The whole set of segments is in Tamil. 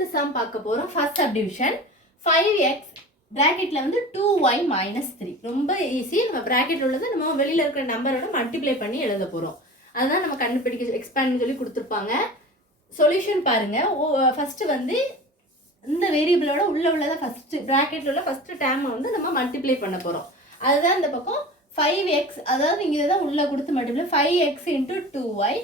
fourth sum பார்க்க போறோம். first subdivision 5x bracketல வந்து 2y minus 3. ரொம்ப ஈஸி. நம்ம bracket உள்ளது நம்ம வெளியில இருக்கிற நம்பரோட மல்டிப்ளை பண்ணி எழுத போறோம். அதுதான் நம்ம கண்டுபிடிக்க எக்ஸ்பேண்ட் சொல்லி கொடுத்திருப்பாங்க. சொல்யூஷன் பாருங்க. ஃபர்ஸ்ட் வந்து இந்த வேரியபிளோட உள்ளத ஃபர்ஸ்ட் bracketல உள்ள ஃபர்ஸ்ட் டேர்ம் வந்து நம்ம மல்டிப்ளை பண்ண போறோம். அதுதான் இந்த பக்கம் 5x, அதாவது இங்க இத உள்ள கொடுத்து மல்டிப்ளை 5x * 2y,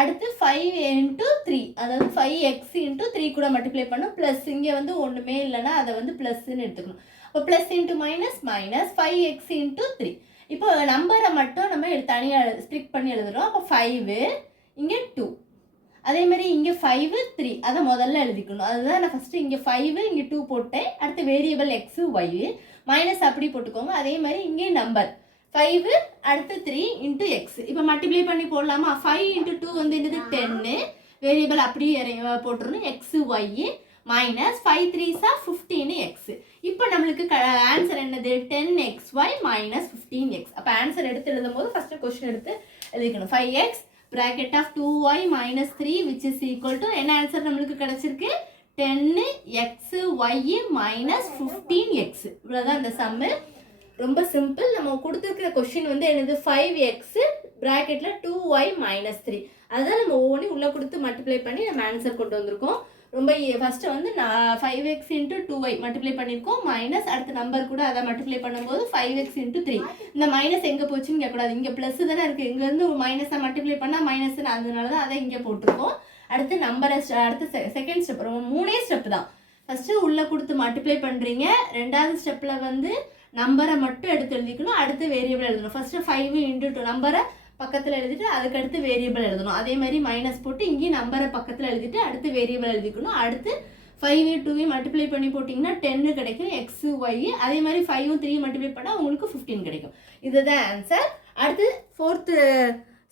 அடுத்து 5 * 3, அதாவது 5x * 3 கூட மல்டிப்ளை பண்ணோம். பிளஸ் இங்க வந்து ஒண்ணுமே இல்லனா அத வந்து பிளஸ்ன்னு எடுத்துக்கணும். அப்ப பிளஸ் * மைனஸ் மைனஸ் 5x * 3. இப்போ நம்பரை மட்டும் நம்ம தனியா ஸ்ப்ளிட் பண்ணி எழுதுறோம். அப்ப 5 இங்க 2. அதே மாதிரி இங்க 5 3 அத முதல்ல எழுதிக்கணும். அதுதான் நான் ஃபர்ஸ்ட் இங்க 5 இங்க 2 போட்டேன். அடுத்து வேரியபிள் x y மைனஸ் அப்படி போட்டுக்கோங்க. அதே மாதிரி இங்க நம்பர் 5 அடுத்து 3 * x. இப்போ மல்டிப்ளை பண்ணி போடலாமா? 5 * 2 வந்து என்னது 10. வேரியபிள் அப்படியே போட்டுறணும் x y minus 5 3s are 15x. இப்போ நமக்கு ஆன்சர் என்னது 10xy மைனஸ் 15x. அப்ப ஆன்சர் எடுத்து எழுதும்போது ஃபர்ஸ்ட் क्वेश्चन எடுத்து எழுதிக்கணும். 5x bracket of 2y minus 3 which is equal to என்ன ஆன்சர் நமக்கு கிடைச்சிருக்கு 10xy minus 15x. இவ்வளவுதான் இந்த சம். ரொம்ப சிம்பிள். நம்ம கொடுத்திருக்கிற क्वेश्चन வந்து என்னது 5x bracketல 2y minus 3. அதான் நம்ம ஒவ்வொரு உள்ள கொடுத்து மல்டிப்ளை பண்ணி நம்ம ஆன்சர் கொண்டு வந்திருக்கோம். ரொம்ப ஃபர்ஸ்ட் வந்து 5x * 2y மல்டிப்ளை பண்ணிருக்கோம். மைனஸ் அடுத்த நம்பர் கூட அதை மல்டிப்ளை பண்ணும்போது 5x * 3. இந்த மைனஸ் எங்க போச்சுன்னு கேட்கக்கூடாது. இங்க பிளஸ் தானே இருக்கு. இங்க இருந்து மைனஸை மல்டிப்ளை பண்ணா மைனஸ், அதனால தான் அதை இங்க போட்டிருக்கோம். அடுத்து நம்பரை அடுத்த செகண்ட் ஸ்டெப், மூணே ஸ்டெப் தான். ஃபர்ஸ்ட் உள்ள கொடுத்து மல்டிப்ளை பண்றீங்க. ரெண்டாவது ஸ்டெப்ல வந்து நம்பரை மட்டும் எடுத்து எழுதிக்கணும். அடுத்து வேரியபிள் எழுதணும். ஃபர்ஸ்ட் 5 * 2 நம்பரை பக்கத்தில் எழுதிட்டு அதுக்கு அடுத்து வேரியபிள் எழுதணும். அதே மாதிரி மைனஸ் போட்டு இங்கேயும் நம்பரை பக்கத்தில் எழுதிட்டு அடுத்து வேரியபிள் எழுதிக்கணும். அடுத்து 5 2 மல்டிப்ளை பண்ணி போட்டிங்கன்னா 10 கிடைக்கும் x y. அதே மாதிரி 5 3 மல்டிப்ளை பண்ணால் உங்களுக்கு 15 கிடைக்கும். இதுதான் ஆன்சர். அடுத்து ஃபோர்த்து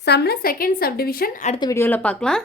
சம்மில் செகண்ட் சப்டிவிஷன் அடுத்த வீடியோவில் பார்க்கலாம்.